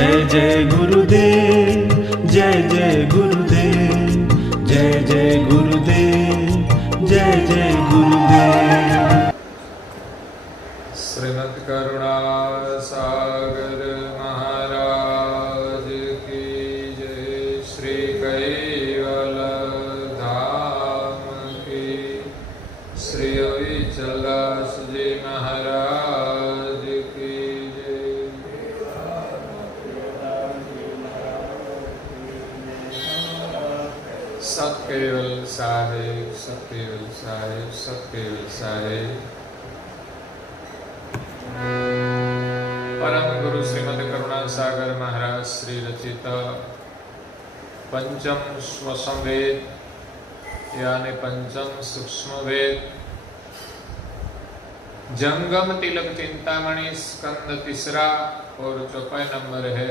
जय जय गुरुदेव, जय जय गुरुदेव, जय जय गुरुदेव, जय जय गुरुदेव। श्रीमद् करुणा सागर महाराज की जय। श्री कैवल धाम की श्री अविचलदास जी महाराज की जय। सतकेवल साहेब, सतकेवल साहेब, सतकेवल साहेब। परम गुरु श्रीमद् करुणा सागर महाराज श्री रचित पंचम स्वसंवेद यानी पंचम सूक्ष्म वेद जंगम तिलक चिंतामणि स्कंद तीसरा और चौपाई नंबर है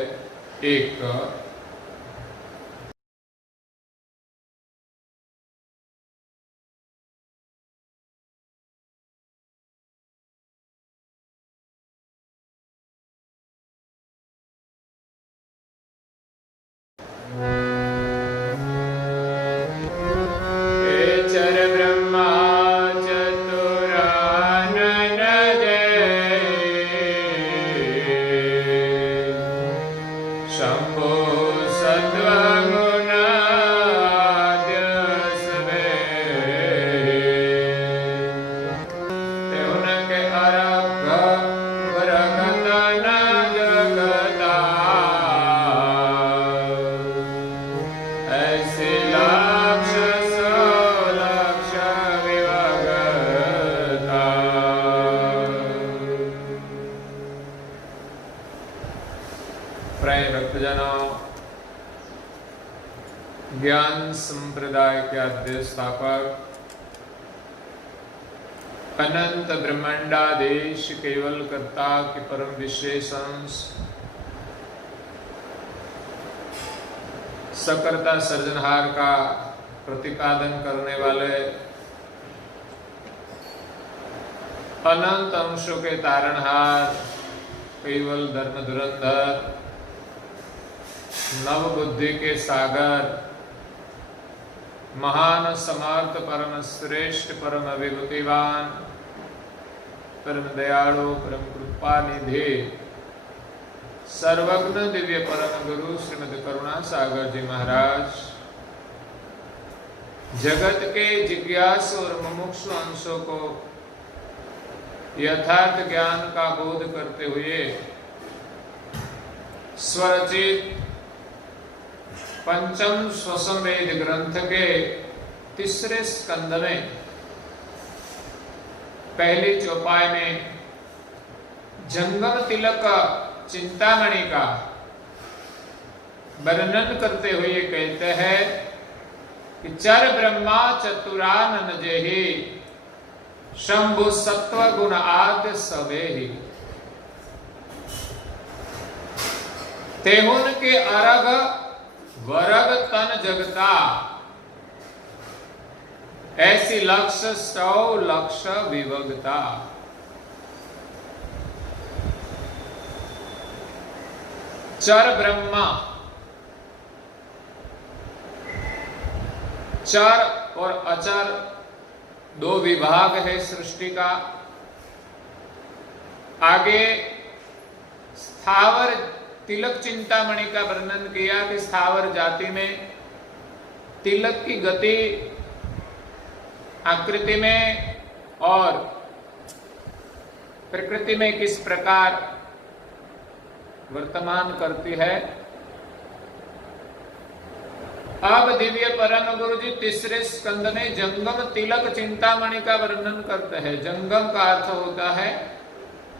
1। ज्ञान संप्रदाय के आद्य स्थापक अनंत ब्रह्मांडाधीश केवल कर्ता के परम विशेष अंश सकर्ता सर्जनहार का प्रतिपादन करने वाले अनंत अंशों के तारणहार केवल धर्म धुरंधर नव बुद्धि के सागर महान समर्थ परम श्रेष्ठ परम विभूतिवान परम दयालु परम कृपा निधि सर्वज्ञ दिव्य परम गुरु श्रीमद् करुणा सागर जी महाराज जगत के जिज्ञासु और मुमुक्षु अंशों को यथार्थ ज्ञान का बोध करते हुए स्वरचित पंचम स्वसंवेद ग्रंथ के तीसरे स्कंद में पहली चौपाई में जंगम तिलक चिंतामणि का वर्णन करते हुए कहते हैं कि चर ब्रह्मा चतुरानन जेहि शंभु सत्व गुण आद्य सवेहि तेहुन के अरग वरग तन जगता ऐसी लक्ष्य 100 लक्ष विवगता। चर ब्रह्मा, चर और अचर दो विभाग है सृष्टि का। आगे स्थावर तिलक चिंतामणि का वर्णन किया कि स्थावर जाति में तिलक की गति आकृति में और प्रकृति में किस प्रकार वर्तमान करती है। अब दिव्य परम गुरु जी तीसरे स्कंद में जंगम तिलक चिंतामणि का वर्णन करते हैं। जंगम का अर्थ होता है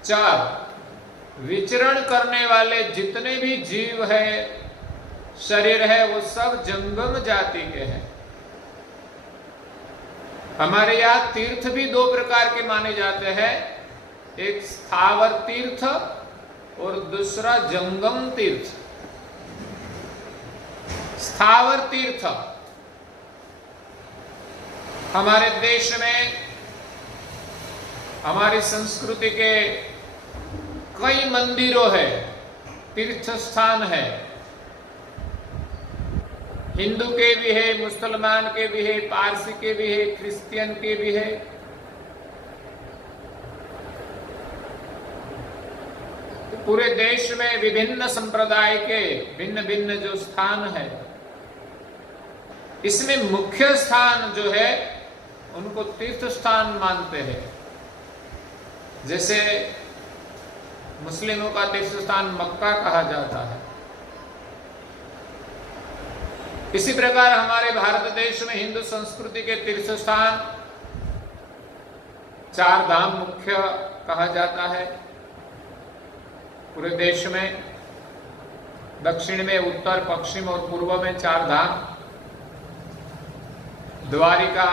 चार, विचरण करने वाले जितने भी जीव है शरीर है वो सब जंगम जाति के हैं। हमारे यहाँ तीर्थ भी दो प्रकार के माने जाते हैं, एक स्थावर तीर्थ और दूसरा जंगम तीर्थ। स्थावर तीर्थ हमारे देश में हमारी संस्कृति के कई मंदिरों है, तीर्थ स्थान है। हिंदू के भी है, मुसलमान के भी है, पारसी के भी है, क्रिश्चियन के भी है। तो पूरे देश में विभिन्न संप्रदाय के भिन्न भिन्न जो स्थान है, इसमें मुख्य स्थान जो है उनको तीर्थ स्थान मानते हैं। जैसे मुस्लिमों का तीर्थ स्थान मक्का कहा जाता है, इसी प्रकार हमारे भारत देश में हिंदू संस्कृति के तीर्थ स्थान 4 धाम मुख्य कहा जाता है। पूरे देश में दक्षिण में, उत्तर, पश्चिम और पूर्व में 4 धाम, द्वारिका,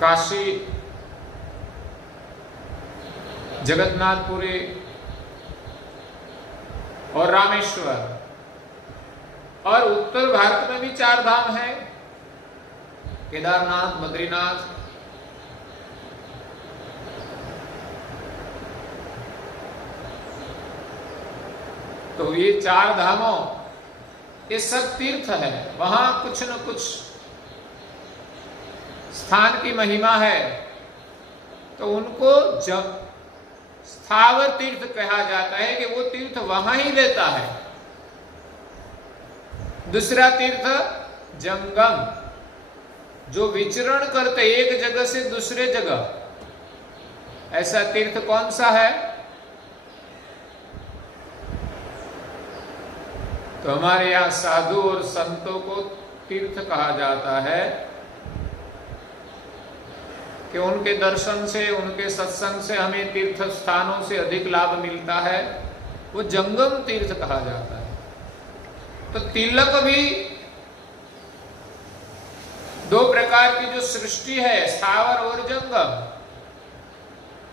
काशी, जगन्नाथपुरी और रामेश्वर। और उत्तर भारत में भी 4 धाम है, केदारनाथ, बद्रीनाथ। तो ये 4 धामों, ये सब तीर्थ है। वहां कुछ न कुछ स्थान की महिमा है, तो उनको जब स्थावर तीर्थ कहा जाता है कि वो तीर्थ वहां ही रहता है। दूसरा तीर्थ जंगम, जो विचरण करते एक जगह से दूसरे जगह, ऐसा तीर्थ कौन सा है? तो हमारे यहां साधु और संतों को तीर्थ कहा जाता है कि उनके दर्शन से, उनके सत्संग से हमें तीर्थ स्थानों से अधिक लाभ मिलता है, वो जंगम तीर्थ कहा जाता है। तो तिलक भी 2 प्रकार की जो सृष्टि है, स्थावर और जंगम,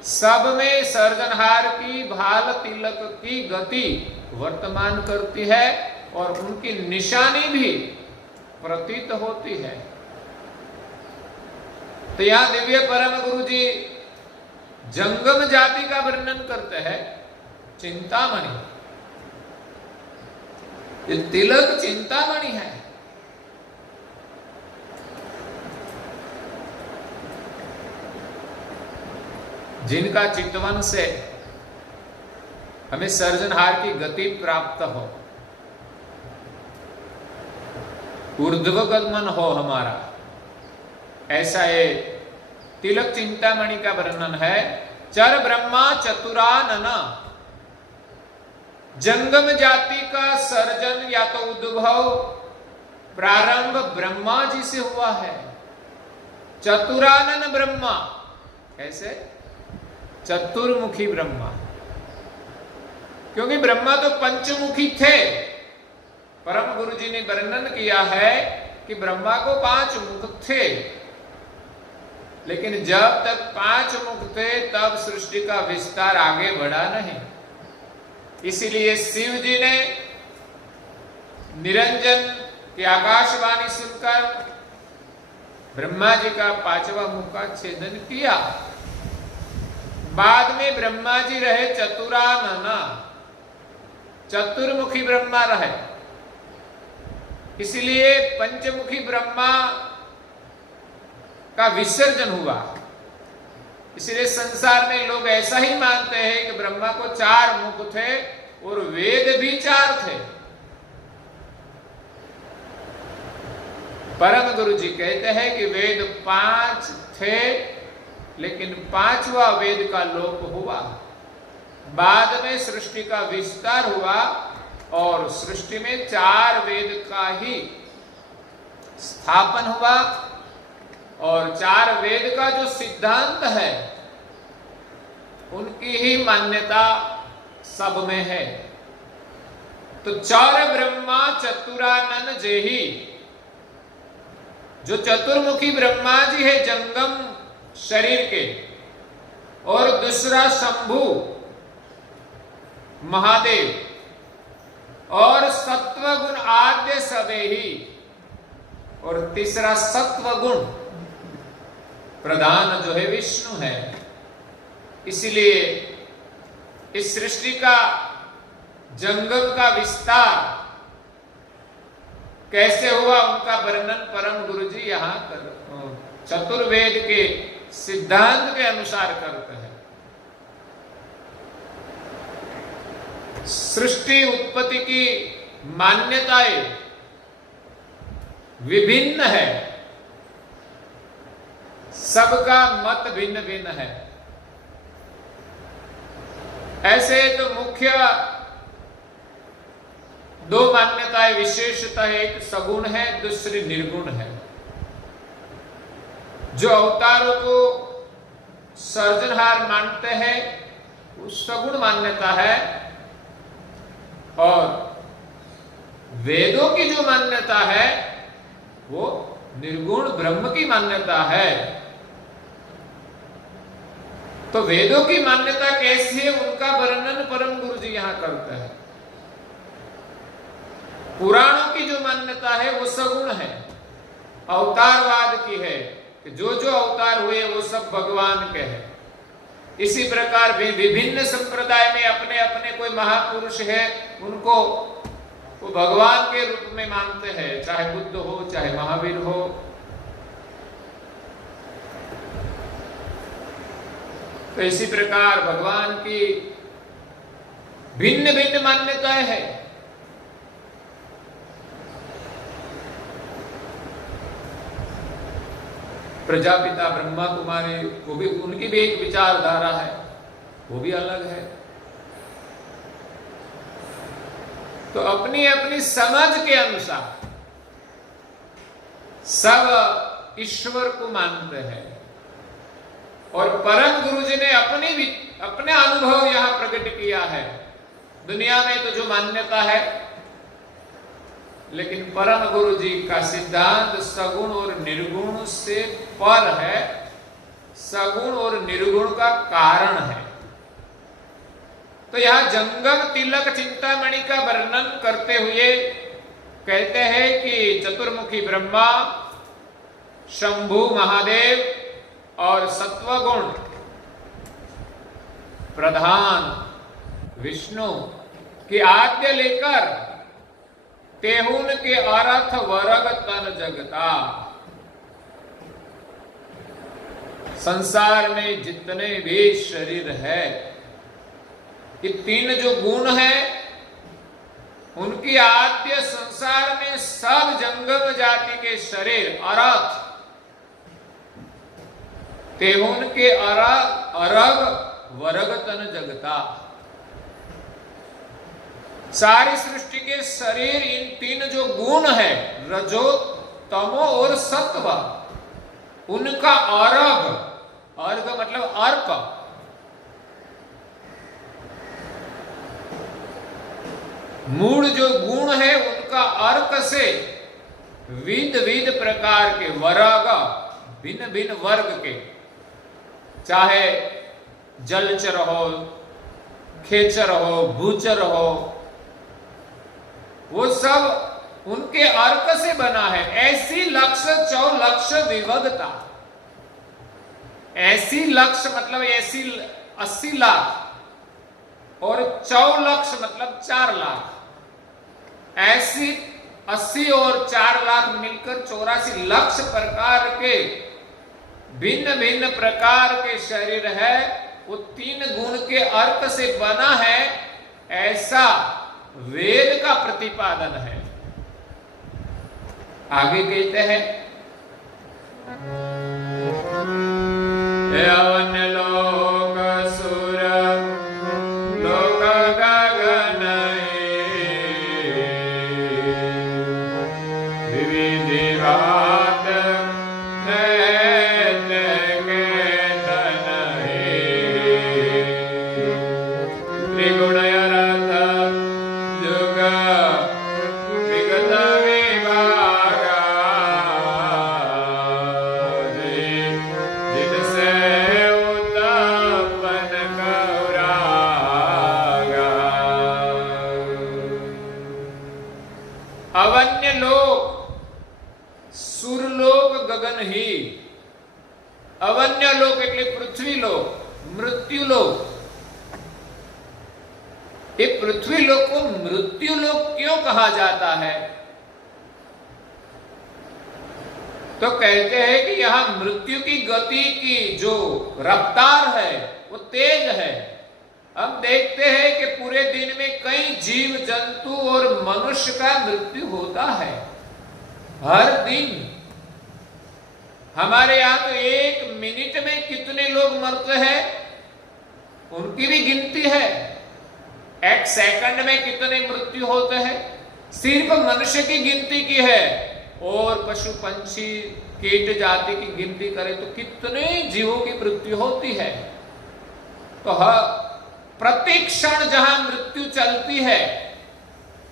सब में सर्जनहार की भाल तिलक की गति वर्तमान करती है और उनकी निशानी भी प्रतीत होती है। तो यहां दिव्य परम गुरु जी जंगम जाति का वर्णन करते हैं, चिंतामणि। ये तिलक चिंतामणि है। जिनका चितवन से हमें सर्जनहार की गति प्राप्त हो, ऊर्ध्वगमन हो हमारा, ऐसा ये तिलक चिंतामणि का वर्णन है। चर ब्रह्मा चतुरानन, जंगम जाति का सर्जन या तो उद्भव प्रारंभ ब्रह्मा जी से हुआ है। चतुरानन ब्रह्मा, कैसे? चतुर्मुखी ब्रह्मा, क्योंकि ब्रह्मा तो पंचमुखी थे। परम गुरु जी ने वर्णन किया है कि ब्रह्मा को 5 मुख थे, लेकिन जब तक 5 मुख थे तब सृष्टि का विस्तार आगे बढ़ा नहीं। इसीलिए शिव जी ने निरंजन की आकाशवाणी सुनकर ब्रह्मा जी का 5वां मुख का छेदन किया। बाद में ब्रह्मा जी रहे चतुरानना, चतुर्मुखी ब्रह्मा रहे। इसलिए पंचमुखी ब्रह्मा का विसर्जन हुआ। इसलिए संसार में लोग ऐसा ही मानते हैं कि ब्रह्मा को 4 मुख थे और वेद भी 4 थे। परम गुरु जी कहते हैं कि वेद 5 थे, लेकिन 5वां वेद का लोप हुआ। बाद में सृष्टि का विस्तार हुआ और सृष्टि में 4 वेद का ही स्थापन हुआ। और 4 वेद का जो सिद्धांत है उनकी ही मान्यता सब में है। तो चर ब्रह्मा चतुरानन जेहि, जो चतुर्मुखी ब्रह्मा जी है जंगम शरीर के, और दूसरा शंभु महादेव, और सत्वगुण आद्य सदेही, और तीसरा सत्वगुण प्रधान जो है विष्णु है। इसलिए इस सृष्टि का जंगम का विस्तार कैसे हुआ उनका वर्णन परम गुरु जी यहां चतुर्वेद के सिद्धांत के अनुसार करते हैं। सृष्टि उत्पत्ति की मान्यताएं विभिन्न है, सबका मत भिन्न भिन्न है। ऐसे तो मुख्य दो मान्यताएं विशेषतः, एक सगुण है, दूसरी निर्गुण है। जो अवतारों को सर्जनहार मानते हैं वो सगुण मान्यता है, और वेदों की जो मान्यता है वो निर्गुण ब्रह्म की मान्यता है। तो वेदों की मान्यता कैसी है उनका वर्णन परम गुरु जी यहां करते हैं। पुराणों की जो मान्यता है वो सगुण है, अवतारवाद की है कि जो जो अवतार हुए वो सब भगवान के हैं। इसी प्रकार विभिन्न संप्रदाय में अपने अपने कोई महापुरुष है, उनको वो भगवान के रूप में मानते हैं, चाहे बुद्ध हो चाहे महावीर हो। तो इसी प्रकार भगवान की भिन्न भिन्न मान्यताएं हैं। प्रजापिता ब्रह्मा कुमारी वो भी, उनकी भी एक विचारधारा है, वो भी अलग है। तो अपनी अपनी समझ के अनुसार सब ईश्वर को मानते हैं, और परम गुरु जी ने अपने अनुभव यहां प्रकट किया है। दुनिया में तो जो मान्यता है, लेकिन परम गुरु जी का सिद्धांत सगुण और निर्गुण से पर है, सगुण और निर्गुण का कारण है। तो यहां जंगम तिलक चिंतामणि का वर्णन करते हुए कहते हैं कि चतुर्मुखी ब्रह्मा, शंभु महादेव और सत्वगुण प्रधान विष्णु की आद्य लेकर तेहुन के अर्थ वरग तन जगता। संसार में जितने भी शरीर है, ये तीन जो गुण है उनकी आद्य संसार में सब जंगम जाति के शरीर अर्थ तेहुन के अरग वरग तन जगता। सारी सृष्टि के शरीर इन तीन जो गुण है, रजो तमो और सत्व, उनका अर्घ, अर्घ मतलब अर्क, मूल जो गुण है उनका अर्क से विध विध प्रकार के वर्ग, भिन्न भिन्न वर्ग के, चाहे जलचर हो, खेचर हो, भूचर हो, वो सब उनके अर्क से बना है। ऐसी लक्ष्य चौलक्ष्य विविधता, ऐसी लक्ष्य मतलब ऐसी 80 लाख और चौलक्ष्य मतलब 4 लाख, ऐसी 80 और 4 लाख मिलकर 84 लाख प्रकार के भिन्न भिन्न प्रकार के शरीर है। वो तीन गुण के अर्क से बना है, ऐसा वेद का प्रतिपादन है। आगे कहते हैं यवन लोक सुर लोक गगन विविधि भात अवन्य लोक, सुरलोक गगन ही। अवन्य लोक એટલે પૃથ્વી લોક, મૃત્યુ લોક, ये पृथ्वी लोक को मृत्यु लोक क्यों कहा जाता है? तो कहते हैं कि यहां मृत्यु की गति की जो रफ्तार है वो तेज है। हम देखते हैं कि पूरे दिन में कई जीव जंतु और मनुष्य का मृत्यु होता है हर दिन। हमारे यहां तो एक मिनट में कितने लोग मरते हैं उनकी भी गिनती है। एक सेकंड में कितने मृत्यु होते हैं सिर्फ मनुष्य की गिनती की है, और पशु पंछी कीट जाति की गिनती करें तो कितने जीवों की मृत्यु होती है। तो प्रति क्षण जहां मृत्यु चलती है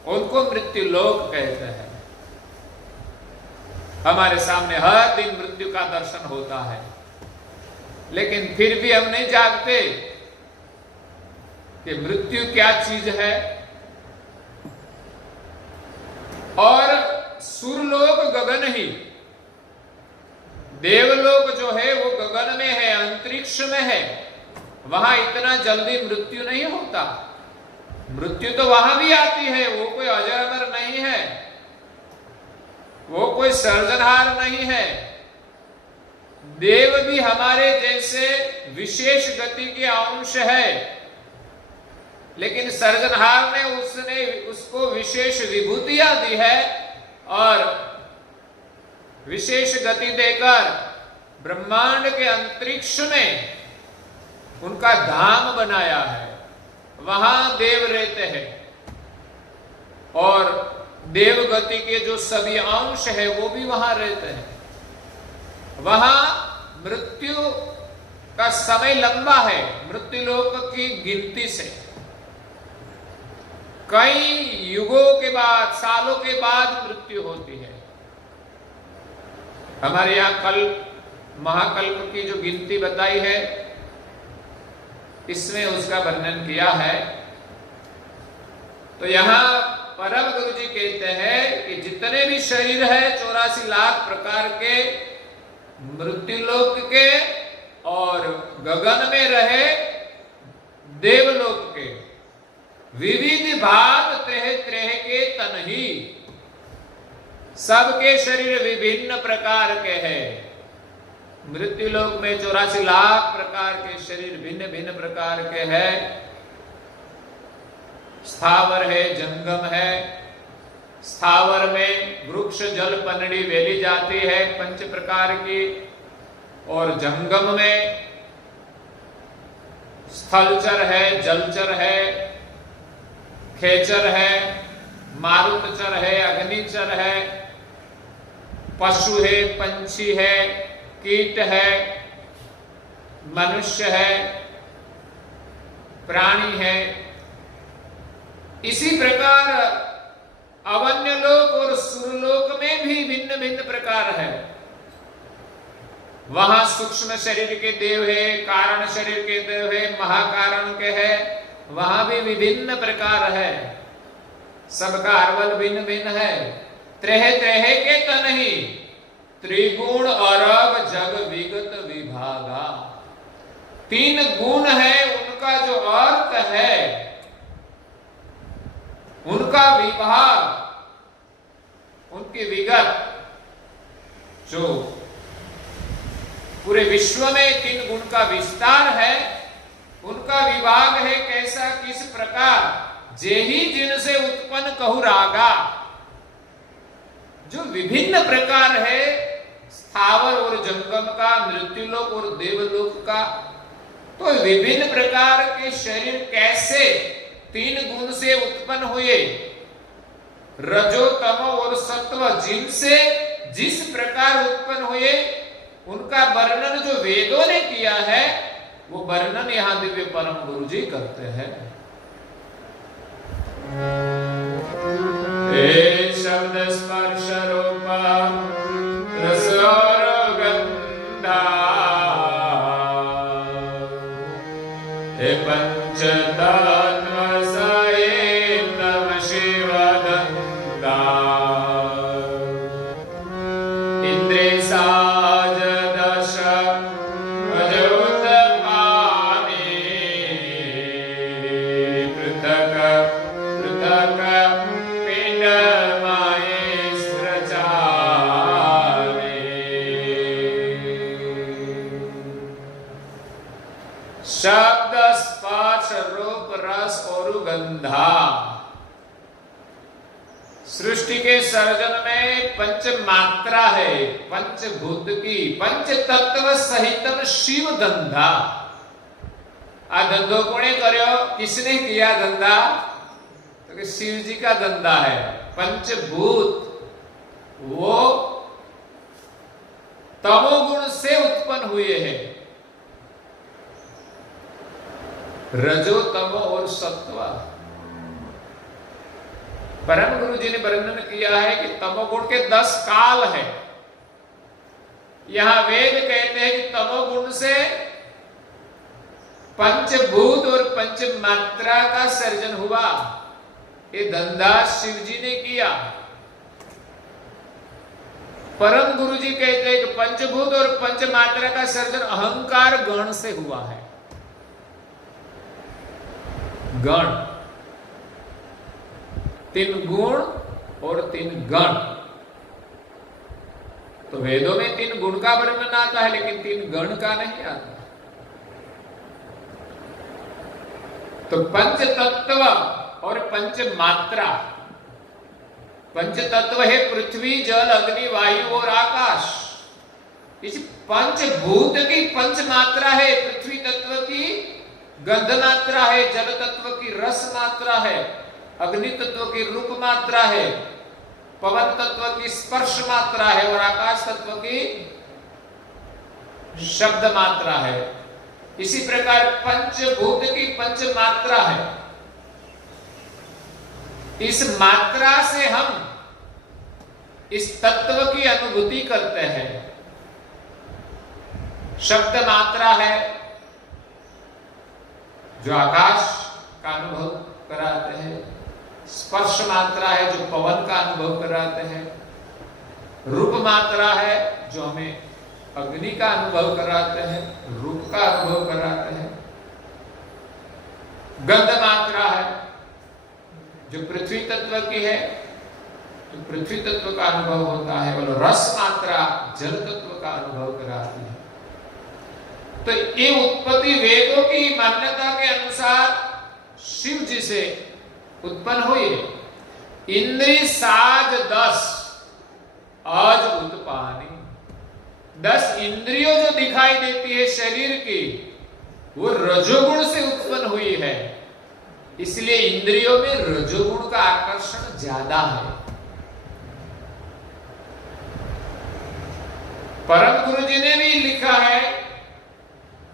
उनको मृत्यु लोक कहते हैं। हमारे सामने हर दिन मृत्यु का दर्शन होता है, लेकिन फिर भी हम नहीं जागते कि मृत्यु क्या चीज है। और सुरलोक गगन ही, देवलोक जो है वो गगन में है, अंतरिक्ष में है, वहां इतना जल्दी मृत्यु नहीं होता। मृत्यु तो वहां भी आती है, वो कोई अजर अमर नहीं है, वो कोई सर्जनहार नहीं है। देव भी हमारे जैसे विशेष गति के अंश है, लेकिन सर्जनहार ने उसको विशेष विभूतियां दी है और विशेष गति देकर ब्रह्मांड के अंतरिक्ष में उनका धाम बनाया है। वहां देव रहते हैं और देव गति के जो सभी अंश है वो भी वहां रहते हैं। वहां मृत्यु का समय लंबा है, मृत्यु लोक की गिनती से कई युगों के बाद, सालों के बाद मृत्यु होती है। हमारे यहां कल महाकल्प की जो गिनती बताई है इसमें उसका वर्णन किया है। तो यहां परम गुरु जी कहते हैं कि जितने भी शरीर है 84 लाख प्रकार के मृत्युलोक के और गगन में रहे देवलोक के, विविध भाग त्रह त्रह के तन ही, सबके शरीर विभिन्न प्रकार के हैं। मृत्युलोक में 84 लाख प्रकार के शरीर भिन्न भिन्न प्रकार के हैं। स्थावर है, जंगम है। स्थावर में वृक्ष जल पनड़ी वेली जाती है 5 प्रकार की, और जंगम में स्थलचर है, जलचर है, खेचर है, मारुतचर है, अग्निचर है, पशु है, पंछी है, कीट है, मनुष्य है, प्राणी है। इसी प्रकार अवन्य लोक और सुरलोक में भी भिन्न भिन्न प्रकार है। वहां सूक्ष्म शरीर के देव है, कारण शरीर के देव है, महाकारण के है, वहां भी विभिन्न प्रकार है। सबका अर्वल भिन्न भिन्न है। त्रह त्रह के तन ही, त्रिगुण अरब जग विगत विभागा। 3 गुण है, उनका जो अर्थ है, उनका विभाग, उनकी विगत, जो पूरे विश्व में 3 गुण का विस्तार है, उनका विभाग है कैसा, किस प्रकार। जेहि जिनसे उत्पन्न कहु रागा, जो विभिन्न प्रकार है स्थावर और जंगम का, मृत्युलोक और देवलोक का। तो विभिन्न प्रकार के शरीर कैसे 3 गुण से उत्पन्न हुए, रजो तमो और सत्व जिनसे जिस प्रकार उत्पन्न हुए, उनका वर्णन जो वेदों ने किया है वो वर्णन यहां दिव्य परम गुरु जी करते हैं। हे शब्द स्पर्श रूप रस और गंधा, हे पंच तत्व सये नम शिव दंता, इंद्रिय साज दश अजोत पानी, पृथक शब्द स्पर्श रूप रस और गंधा। सृष्टि के सर्जन में पंच मात्रा है, पंचभूत की, पंच तत्व सहितम शिव धंधा। आ धंधो कोने कर्यो? किसने किया धंधा? तो कि शिव जी का धंधा है। पंचभूत वो तमोगुण से उत्पन्न हुए हैं, रजो तमो और सत्व। परम गुरु जी ने वर्णन किया है कि तमोगुण के 10 काल है। यहां वेद कहते हैं कि तमोगुण से पंचभूत और पंच मात्रा का सर्जन हुआ। ये धंधा शिव जी ने किया। परम गुरु जी कहते हैं कि पंचभूत और पंच मात्रा का सर्जन अहंकार गण से हुआ है। गण, 3 गुण और 3 गण। तो वेदों में 3 गुण का वर्णन आता है, लेकिन 3 गण का नहीं आता। तो पंच तत्व और पंच मात्रा। पंच तत्व है पृथ्वी, जल, अग्नि, वायु और आकाश। इस पंचभूत की पंच मात्रा है। पृथ्वी तत्व की गंध मात्रा है, जल तत्व की रस मात्रा है, अग्नि तत्व की रूप मात्रा है, पवन तत्व की स्पर्श मात्रा है और आकाश तत्व की शब्द मात्रा है। इसी प्रकार पंचभूत की पंच मात्रा है। इस मात्रा से हम इस तत्व की अनुभूति करते हैं। शब्द मात्रा है जो आकाश का अनुभव कराते हैं, स्पर्श मात्रा है जो पवन का अनुभव कराते हैं, रूप मात्रा है जो हमें अग्नि का अनुभव कराते हैं, रूप का अनुभव कराते हैं, गंध मात्रा है जो पृथ्वी तत्व की है, तो पृथ्वी तत्व का अनुभव होता है, और रस मात्रा जल तत्व का अनुभव कराती है। तो ये उत्पत्ति वेदों की मान्यता के अनुसार शिव जी से उत्पन्न हुई है। इंद्रिय साज 10 आज उत्पानी। 10 इंद्रियों जो दिखाई देती है शरीर की, वो रजोगुण से उत्पन्न हुई है। इसलिए इंद्रियों में रजोगुण का आकर्षण ज्यादा है। परम गुरु जी ने भी लिखा है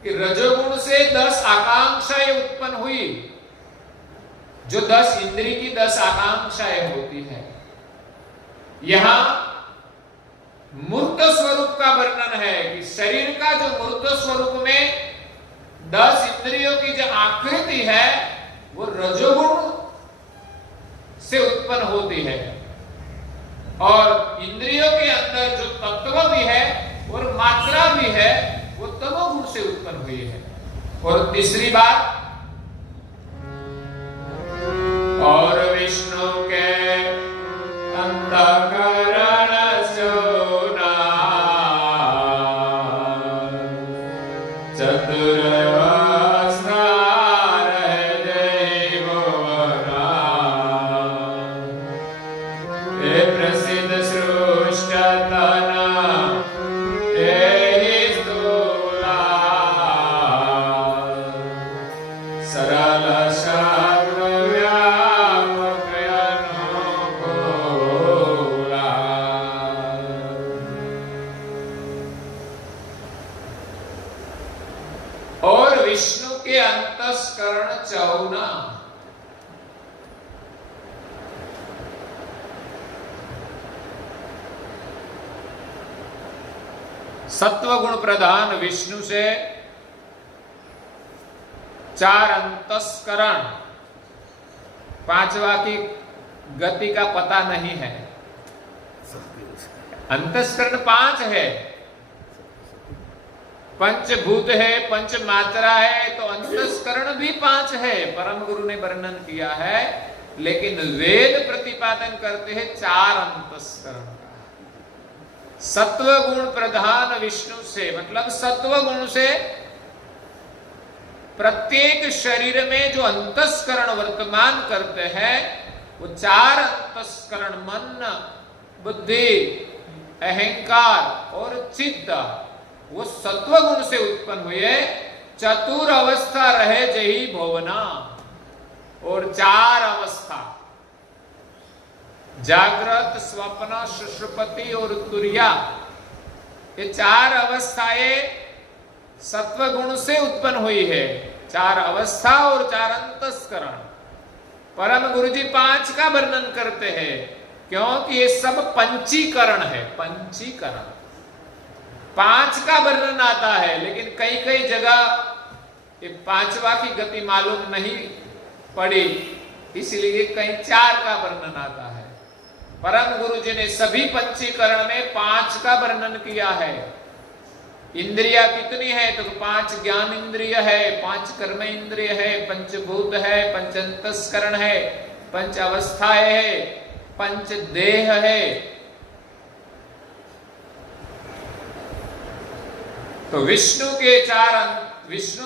कि रजोगुण से 10 आकांक्षाएं उत्पन्न हुई। जो 10 इंद्रिय की 10 आकांक्षाएं होती है। यहां मूर्त स्वरूप का वर्णन है कि शरीर का जो मूर्त स्वरूप में 10 इंद्रियों की जो आकृति है वो रजोगुण से उत्पन्न होती है, और इंद्रियों के अंदर जो तत्व भी है और मात्रा भी है वो तमोगुण से उत्पन्न हुई है। और तीसरी बात, और विष्णु के अंतःकरण सोना चतुर्वस्था रहे भुवना। हे प्रसिद्ध सृष्टतना हे स्थूला सरल शब्द व्यापक अनुकूला। और विष्णु के अंतस्करण 54। सत्वगुण प्रधान विष्णु से 4 अंतस्करण, 5वां की गति का पता नहीं है। अंतस्करण 5 है, पंचभूत है, पंच मात्रा है, तो अंतस्करण भी 5 है। परम गुरु ने वर्णन किया है, लेकिन वेद प्रतिपादन करते हैं 4 अंतस्करण का। सत्व गुण प्रधान विष्णु से, मतलब सत्व गुण से प्रत्येक शरीर में जो अंतस्करण वर्तमान करते हैं वो चार अंतस्करण मन, बुद्धि, अहंकार और चित्त वो सत्व गुण से उत्पन्न हुए। चतुर अवस्था रहे जही भोवना, और चार अवस्था जागृत, स्वप्न, सुषुप्ति और तुर्या, ये चार अवस्थाएं सत्व गुण से उत्पन्न हुई है। चार अवस्था और चार अंतस्करण। परम गुरुजी 5 का वर्णन करते हैं क्योंकि ये सब पंचीकरण है। पंचीकरण 5 का वर्णन आता है, लेकिन कई कई जगह ये 5वां की गति मालूम नहीं पड़ी, इसलिए कहीं 4 का वर्णन आता है। परम गुरुजी ने सभी पंचीकरण में 5 का वर्णन किया है। इंद्रिया कितनी है तो 5 ज्ञान इंद्रिय है, 5 कर्म इंद्रिय है, पंचभूत है, पंच अंतस्करण है, पंच अवस्थाएं है, पंच देह है। तो विष्णु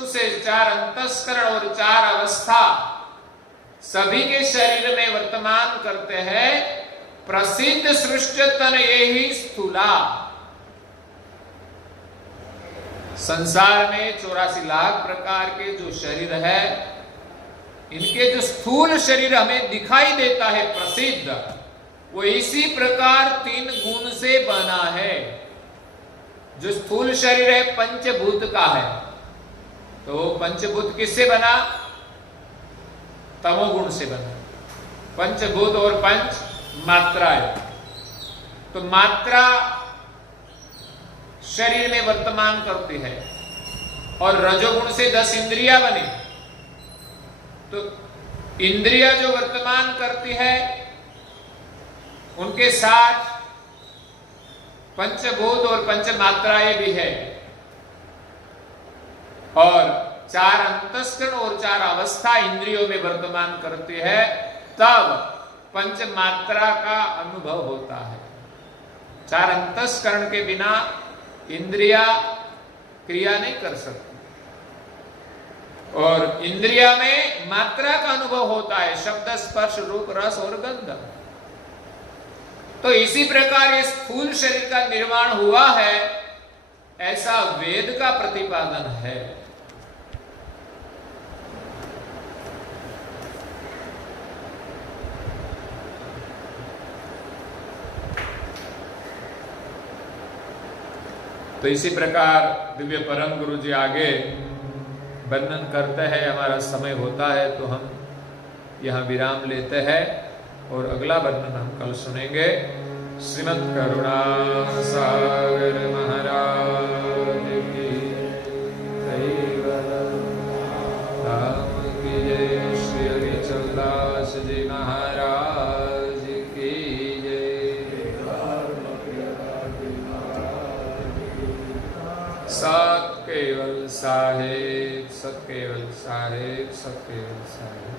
से 4 अंतस्करण और 4 अवस्था सभी के शरीर में वर्तमान करते हैं। प्रसिद्ध सृष्टि तन यही स्थूला। संसार में 84 लाख प्रकार के जो शरीर है, इनके जो स्थूल शरीर हमें दिखाई देता है प्रसिद्ध, वो इसी प्रकार 3 गुण से बना है। जो स्थूल शरीर है पंचभूत का है, तो पंचभूत किससे बना? तमोगुण से बना। पंचभूत और पंच मात्रा है, तो मात्रा शरीर में वर्तमान करती है, और रजोगुण से 10 इंद्रियां बनी, तो इंद्रियां जो वर्तमान करती है उनके साथ पंचभूत और पंच मात्राएं भी है, और 4 अंतस्करण और 4 अवस्था इंद्रियों में वर्तमान करती है, तब पंच मात्रा का अनुभव होता है। 4 अंतस्करण के बिना इंद्रिया क्रिया नहीं कर सकती, और इंद्रिया में मात्रा का अनुभव होता है, शब्द, स्पर्श, रूप, रस और गंध। तो इसी प्रकार ये स्थूल शरीर का निर्माण हुआ है, ऐसा वेद का प्रतिपादन है। तो इसी प्रकार दिव्य परम गुरु जी आगे वर्णन करते हैं। हमारा समय होता है तो हम यहाँ विराम लेते हैं, और अगला वर्णन हम कल सुनेंगे। श्रीमद् करुणा सागर महाराज की जय, राम की जय, श्री हरिचंदास जी महाराज की जय। सत केवल साहेब, सत केवल साहेब, सत केवल साहेब।